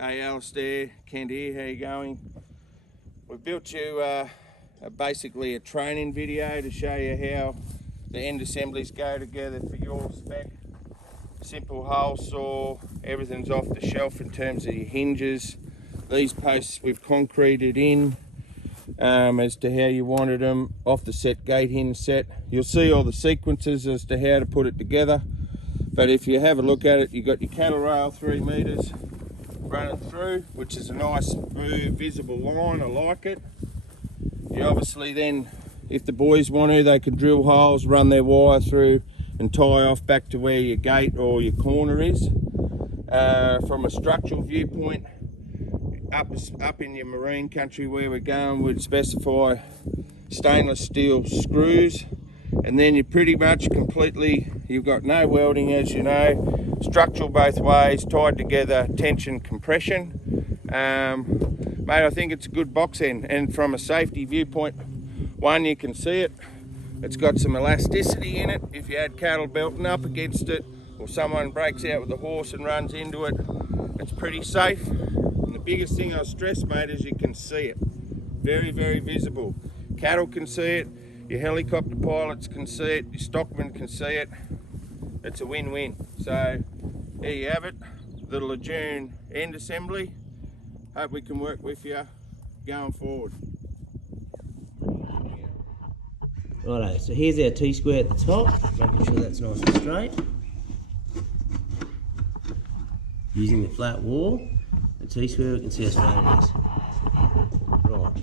Hey Alistair, Kent here, how you going? We've built you basically a training video to show you how the end assemblies go together for your spec. Simple hole saw, everything's off the shelf in terms of your hinges. These posts we've concreted in as to how you wanted them, off the set gate hinge set. You'll see all the sequences as to how to put it together. But if you have a look at it, you've got your cattle rail 3 metres running through, which is a nice smooth visible line. I like it. You obviously then, if the boys want to, they can drill holes, run their wire through and tie off back to where your gate or your corner is. From a structural viewpoint, up in your marine country where we're going, we'd specify stainless steel screws, and then you're pretty much completely, you've got no welding, as you know, structural both ways, tied together, tension, compression. Mate, I think it's a good box end, and from a safety viewpoint, one, you can see it, it's got some elasticity in it. If you had cattle belting up against it, or someone breaks out with a horse and runs into it, it's pretty safe. And the biggest thing I stress, mate, is you can see it. Very, very visible. Cattle can see it, your helicopter pilots can see it, your stockmen can see it. It's a win-win. So there you have it, the Legune end assembly. Hope we can work with you going forward. Righto, so here's our T-square at the top, making sure that's nice and straight. Using the flat wall, the T-square, we can see how straight it is. Right.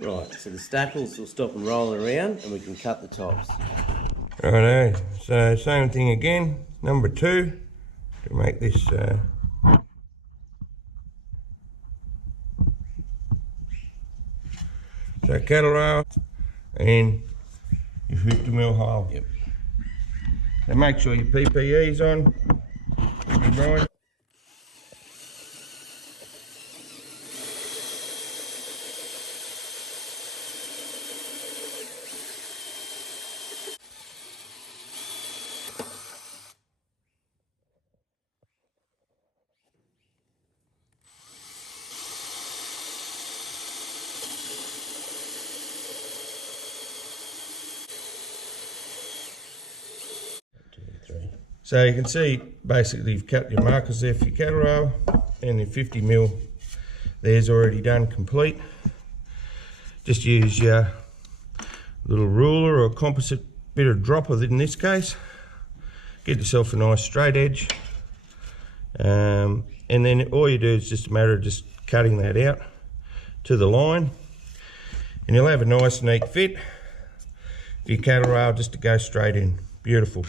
Right, so the stackles will stop and roll around and we can cut the tops. Righto, so same thing again, number 2, to make this so cattle rail and your 50mm hole. Yep. So make sure your PPE's on, right. So you can see basically you've cut your markers there for your cattle rail, and your 50mm there's already done complete. Just use your little ruler or composite bit of dropper in this case. Get yourself a nice straight edge, and then all you do is just a matter of just cutting that out to the line, and you'll have a nice neat fit for your cattle rail just to go straight in. Beautiful.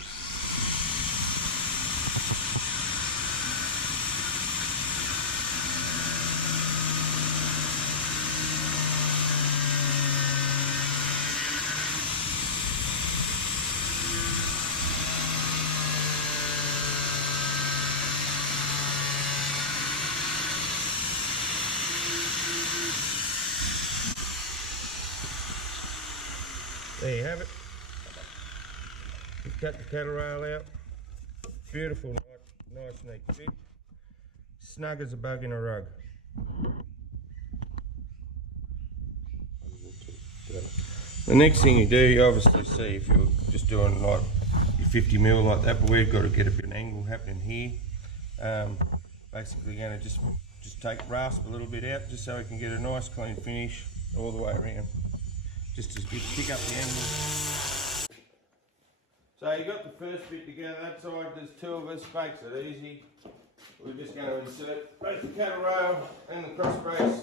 There you have it. Just cut the cattle rail out. Beautiful, nice neat fit. Snug as a bug in a rug. The next thing you do, you obviously see if you're just doing like your 50mm like that, but we've got to get a bit of an angle happening here. Basically going to just take rasp a little bit out just so we can get a nice clean finish all the way around. Just to pick up the angle. So you got the first bit together, that side, there's 2 of us, makes it easy. We're just going to insert both the cattle rail and the cross brace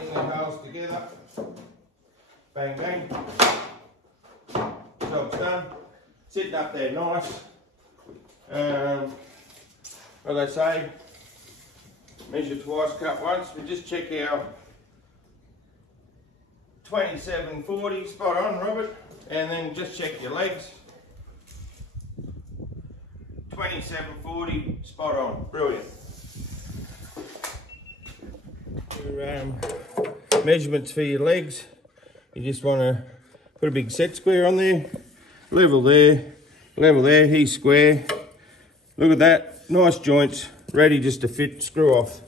in the holes together. Bang bang. Job's done. Sitting up there nice. Well, they say measure twice, cut once. We just check our 2740, spot on, Robert, and then just check your legs. 2740, spot on, brilliant. Your measurements for your legs, you just want to put a big set square on there, level there, he's square. Look at that, nice joints, ready just to fit, screw off.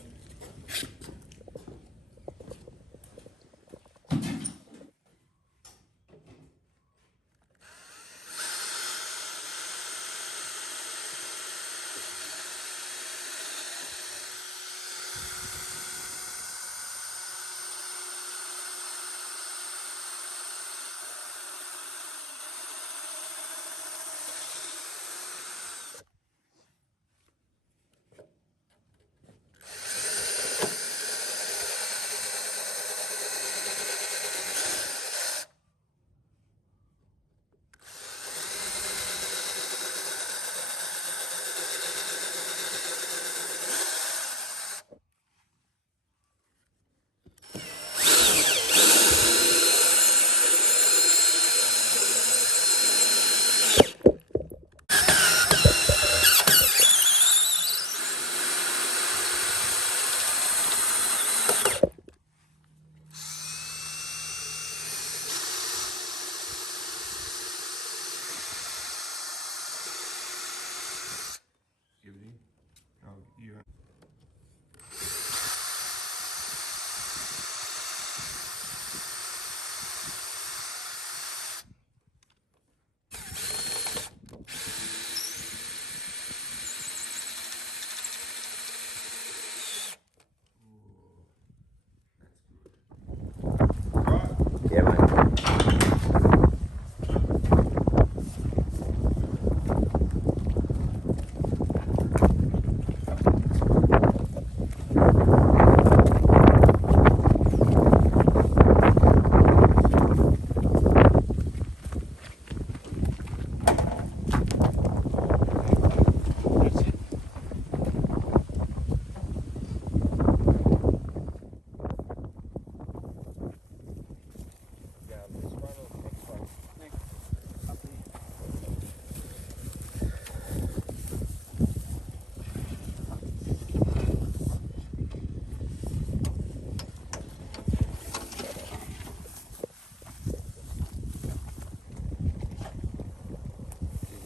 Yeah, mate.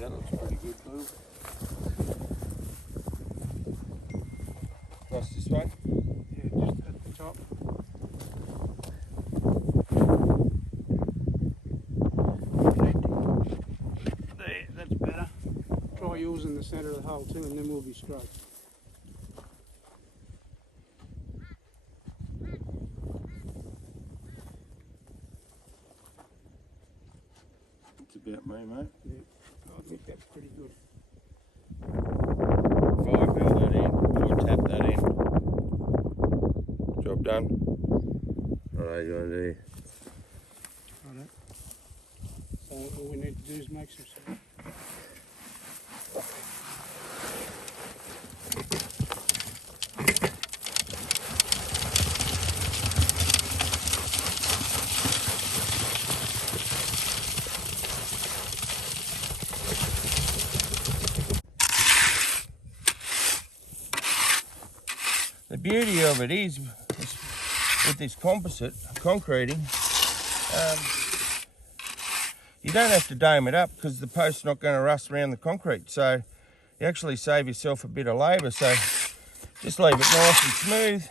That looks pretty good, Lou. Across this way? Yeah, just at the top. There, that's better. Try yours in the centre of the hole too, and then we'll be straight. It's about me, mate. Yeah, I think that's pretty good. 5 mil that in, or tap that in. Job done. Alright, you want to do? Righto. So all we need to do is make some sound. The beauty of it is, with this composite concreting, you don't have to dome it up because the post's not going to rust around the concrete. So you actually save yourself a bit of labour. So just leave it nice and smooth.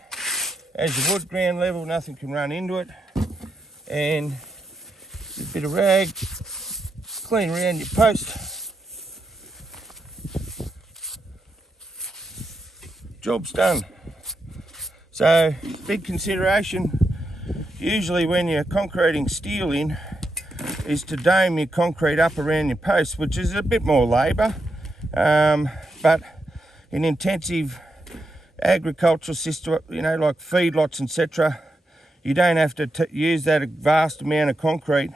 As you would, ground level, nothing can run into it. And a bit of rag, clean around your post. Job's done. So, big consideration, usually when you're concreting steel in, is to dome your concrete up around your posts, which is a bit more labour, but in intensive agricultural system, you know, like feedlots, etc., you don't have to use that vast amount of concrete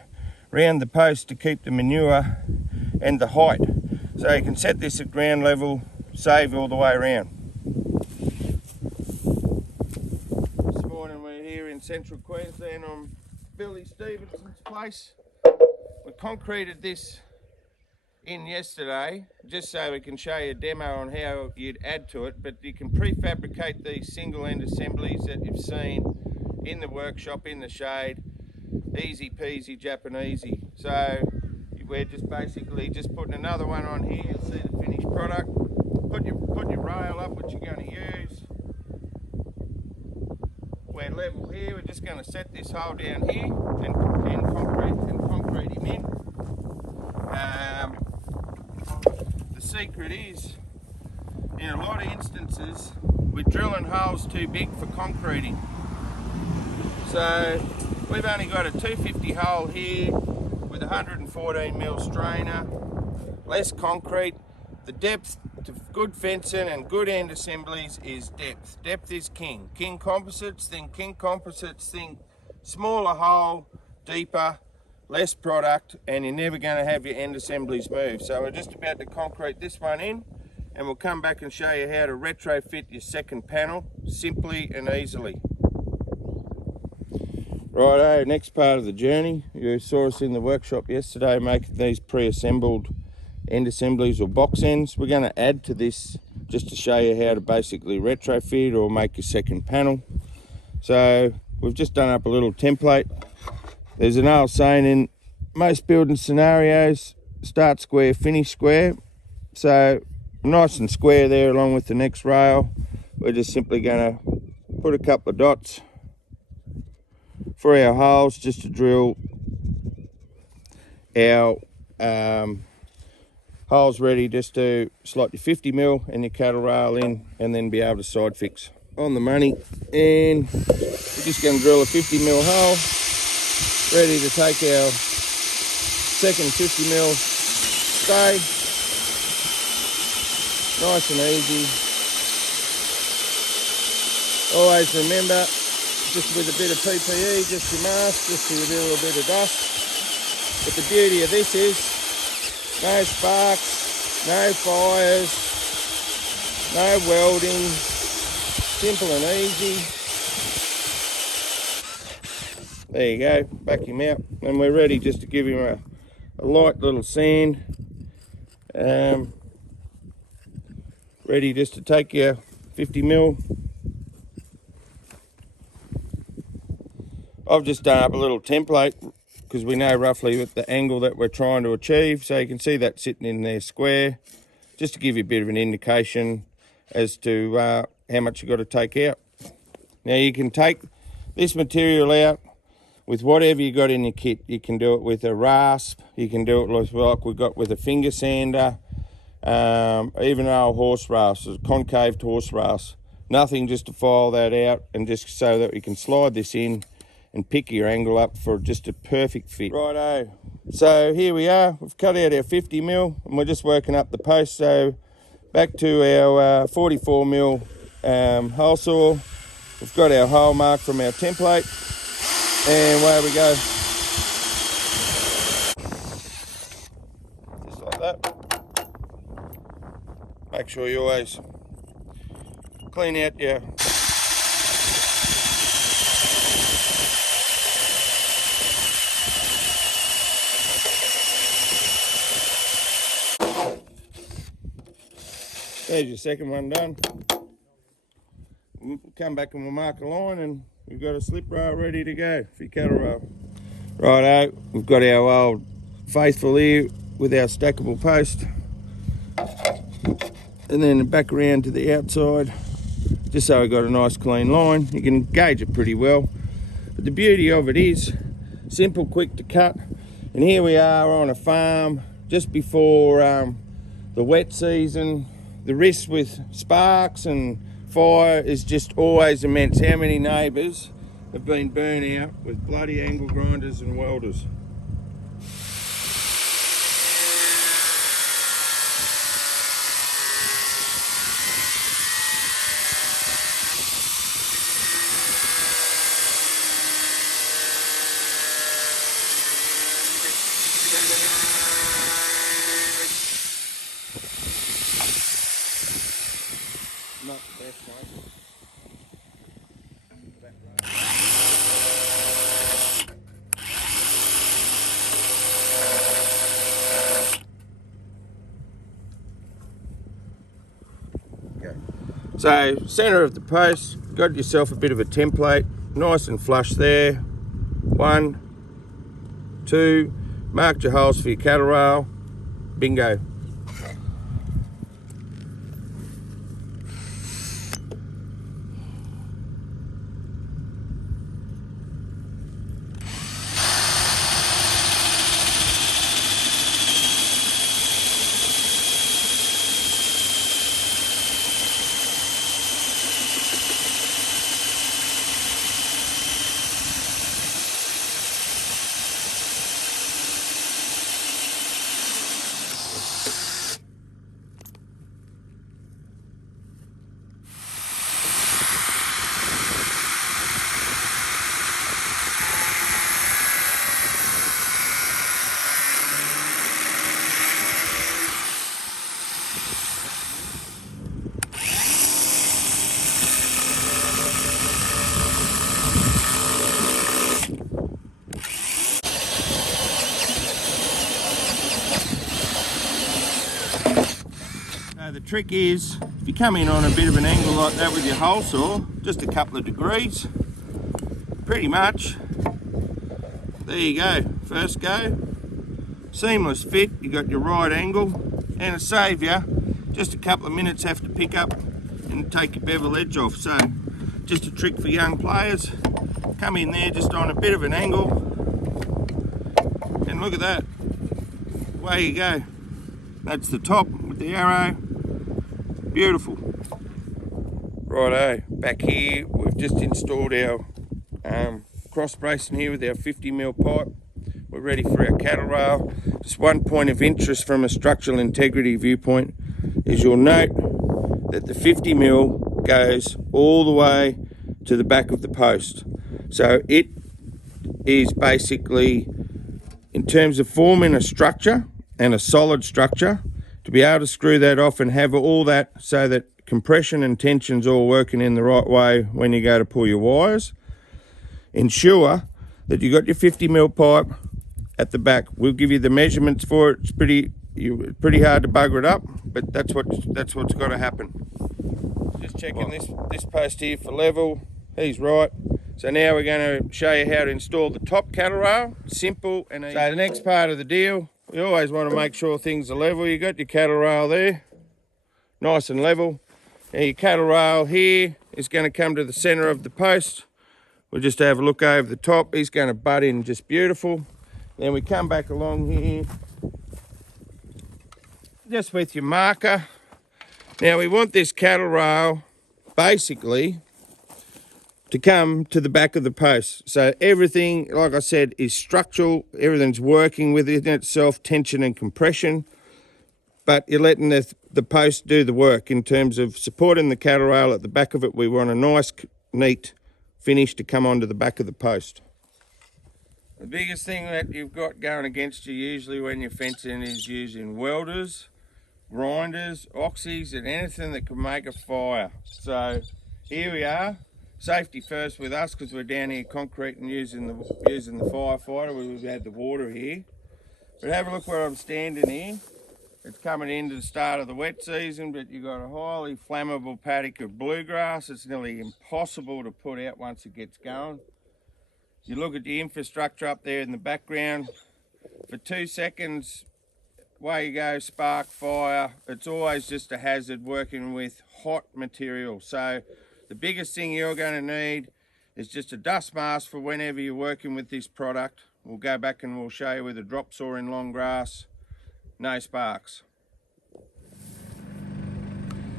around the post to keep the manure and the height. So you can set this at ground level, save all the way around. This morning we're here in central Queensland on Billy Stevenson's place. We concreted this in yesterday just so we can show you a demo on how you'd add to it, but you can prefabricate these single end assemblies that you've seen in the workshop in the shade, easy peasy Japanesey. So we're just basically just putting another one on here. You'll see the finished product. Put your rail up, which you're going to use. We're level here. We're just going to set this hole down here and concrete him in. The secret is, in a lot of instances, we're drilling holes too big for concreting. So we've only got a 250 hole here with a 114mm strainer, less concrete. The depth to good fencing and good end assemblies is depth. Depth is king. King composites, think smaller hole, deeper, less product, and you're never going to have your end assemblies move. So we're just about to concrete this one in, and we'll come back and show you how to retrofit your second panel simply and easily. Righto, next part of the journey. You saw us in the workshop yesterday making these pre-assembled end assemblies or box ends. We're going to add to this just to show you how to basically retrofit or make your second panel. So we've just done up a little template. There's an old saying in most building scenarios, start square, finish square. So nice and square there along with the next rail. We're just simply going to put a couple of dots for our holes just to drill our holes ready just to slot your 50mm and your cattle rail in and then be able to side fix on the money. And we're just going to drill a 50mm hole ready to take our second 50mm stay. Nice and easy. Always remember, just with a bit of PPE, just your mask, just to a little bit of dust. But the beauty of this is no sparks, no fires, no welding, simple and easy. There you go, back him out, and we're ready just to give him a light little sand. Ready just to take your 50mm. I've just done up a little template because we know roughly what the angle that we're trying to achieve. So you can see that sitting in there square, just to give you a bit of an indication as to how much you've got to take out. Now you can take this material out with whatever you got in your kit. You can do it with a rasp, you can do it like we've got with a finger sander, even an old horse rasp, a concave horse rasp. Nothing, just to file that out and just so that we can slide this in and pick your angle up for just a perfect fit. Righto, so here we are. We've cut out our 50mm and we're just working up the post. So back to our 44mm hole saw. We've got our hole mark from our template, and away we go. Just like that. Make sure you always clean out your there's your second one done. We'll come back and we'll mark a line, and we've got a slip rail ready to go for your cattle rail. Righto, we've got our old faithful here with our stackable post, and then back around to the outside, just so we've got a nice clean line. You can gauge it pretty well, but the beauty of it is simple, quick to cut. And here we are on a farm just before the wet season. The risk with sparks and fire is just always immense. How many neighbours have been burnt out with bloody angle grinders and welders? not the best, mate. So, centre of the post, got yourself a bit of a template, nice and flush there. 1, 2, marked your holes for your cattle rail, bingo. The trick is, if you come in on a bit of an angle like that with your hole saw, just a couple of degrees, pretty much, there you go, first go, seamless fit, you got your right angle, and it saves you just a couple of minutes have to pick up and take your bevel edge off. So, just a trick for young players, come in there just on a bit of an angle, and look at that, away you go, that's the top with the arrow. Beautiful. Righto, back here we've just installed our cross bracing here with our 50mm pipe. We're ready for our cattle rail. Just one point of interest from a structural integrity viewpoint is you'll note that the 50mm goes all the way to the back of the post. So it is basically, in terms of forming a structure and a solid structure, to be able to screw that off and have all that so that compression and tension's all working in the right way when you go to pull your wires. Ensure that you got your 50mm pipe at the back. We'll give you the measurements for it. It's pretty hard to bugger it up, but that's what's got to happen. Just checking this post here for level. He's right. So now we're going to show you how to install the top cattle rail. Simple and easy. So the next part of the deal, we always want to make sure things are level. You got your cattle rail there, nice and level. Now your cattle rail here is going to come to the centre of the post. We'll just have a look over the top. He's going to butt in just beautiful. Then we come back along here, just with your marker. Now we want this cattle rail basically to come to the back of the post. So everything, like I said, is structural. Everything's working within itself, tension and compression. But you're letting the post do the work in terms of supporting the cattle rail at the back of it. We want a nice, neat finish to come onto the back of the post. The biggest thing that you've got going against you usually when you're fencing is using welders, grinders, oxys, and anything that can make a fire. So here we are. Safety first with us because we're down here concrete and using the firefighter. We've had the water here. But have a look where I'm standing here. It's coming into the start of the wet season, but you've got a highly flammable paddock of bluegrass. It's nearly impossible to put out once it gets going. You look at the infrastructure up there in the background. For 2 seconds, away you go, spark, fire. It's always just a hazard working with hot material. So the biggest thing you're going to need is just a dust mask for whenever you're working with this product. We'll go back and we'll show you with a drop saw in long grass. No sparks.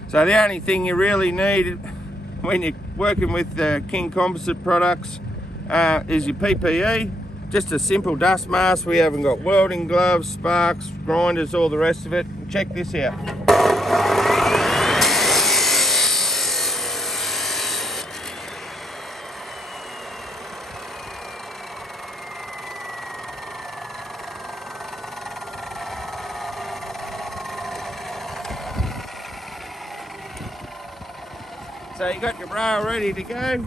So the only thing you really need when you're working with King Composite products is your PPE. Just a simple dust mask. We haven't got welding gloves, sparks, grinders, all the rest of it. Check this out. So you got your rail ready to go.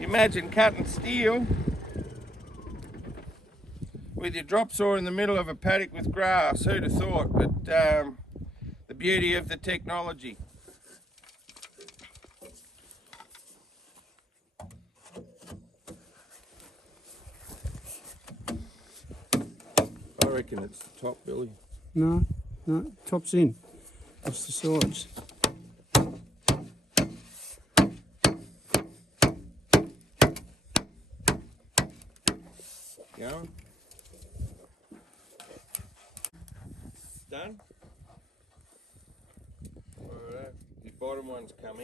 Imagine cutting steel with your drop saw in the middle of a paddock with grass. Who'd have thought? But the beauty of the technology. I reckon it's the top, Billy. No, top's in. It's the sides. Going? Done? Alright, the bottom ones come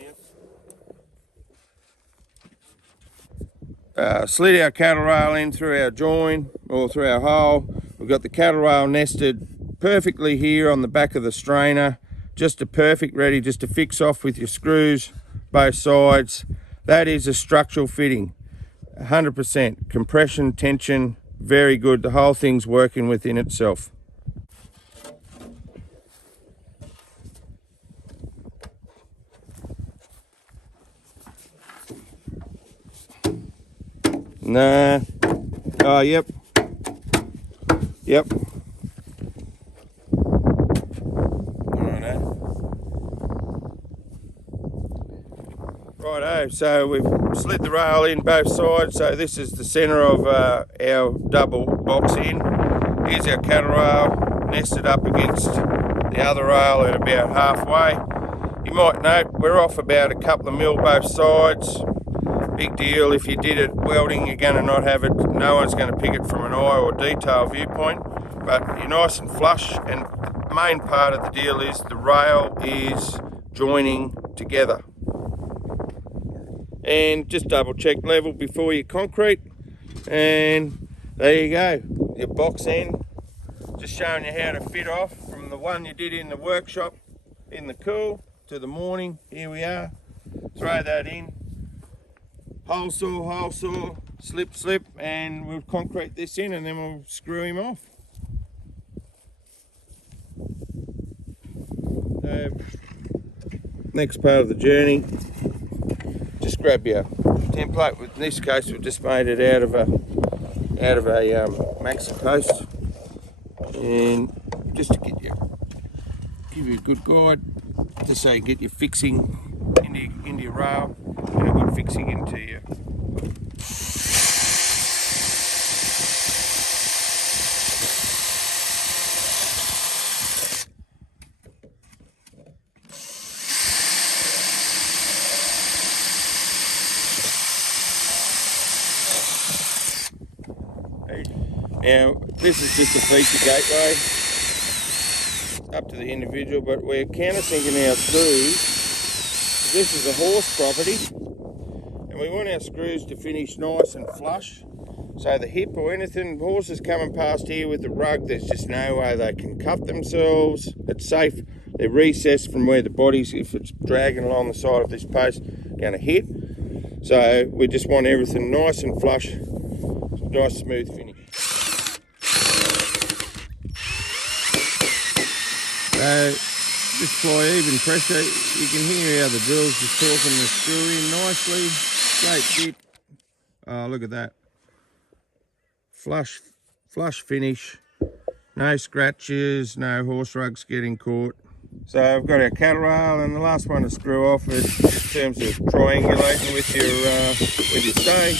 out. Slid our cattle rail in through our join or through our hole. We've got the cattle rail nested perfectly here on the back of the strainer. Just a perfect ready just to fix off with your screws, both sides. That is a structural fitting. 100% compression, tension, very good. The whole thing's working within itself. Nah. Oh, yep. Yep. Righto, so we've slid the rail in both sides. So this is the centre of our double box in. Here's our cattle rail nested up against the other rail at about halfway. You might note we're off about a couple of mil both sides. Big deal. If you did it welding, you're going to not have it. No one's going to pick it from an eye or detail viewpoint. But you're nice and flush. And the main part of the deal is the rail is joining together. And just double check level before you concrete, and there you go, your box end. Just showing you how to fit off from the one you did in the workshop in the cool to the morning. Here we are. Throw that in, hole saw, slip, and we'll concrete this in, and then we'll screw him off. Next part of the journey, just grab your template. In this case, we've just made it out of a maxi post, and just to give you a good guide, just so you get your fixing into your rail and a good fixing into you. Now, this is just a feature gateway, up to the individual, but we're countersinking our screws. This is a horse property, and we want our screws to finish nice and flush. So the hip or anything, horses coming past here with the rug, there's just no way they can cut themselves. It's safe. They're recessed from where the body's, if it's dragging along the side of this post, going to hit. So we just want everything nice and flush, nice smooth finish. Just apply even pressure. You can hear how the drill's just torquing the screw in nicely. Great fit. Oh, look at that. Flush finish. No scratches, no horse rugs getting caught. So I've got our cattle rail, and the last one to screw off is in terms of triangulating with your stay.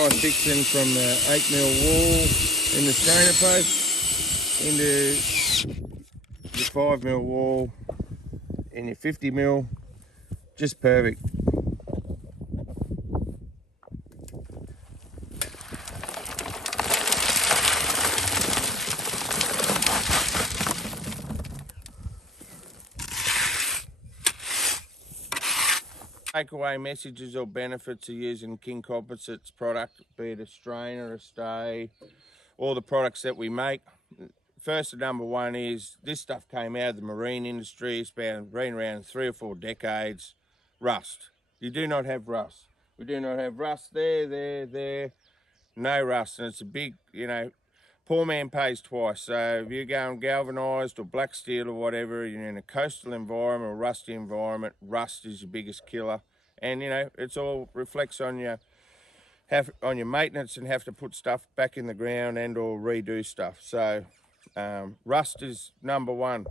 Nice fixing from the 8mm wall in the strainer post into your 5mm wall and your 50mm, just perfect. Takeaway messages or benefits of using King Composites product, be it a strainer, a stay, all the products that we make. First and number one is this stuff came out of the marine industry. It's been around 3 or 4 decades. Rust. You do not have rust. We do not have rust there. No rust. And it's a big, poor man pays twice. So if you're going galvanised or black steel or whatever, you're in a coastal environment or rusty environment, rust is your biggest killer. And you know, it's all reflects on your maintenance and have to put stuff back in the ground and or redo stuff. So rust is number one.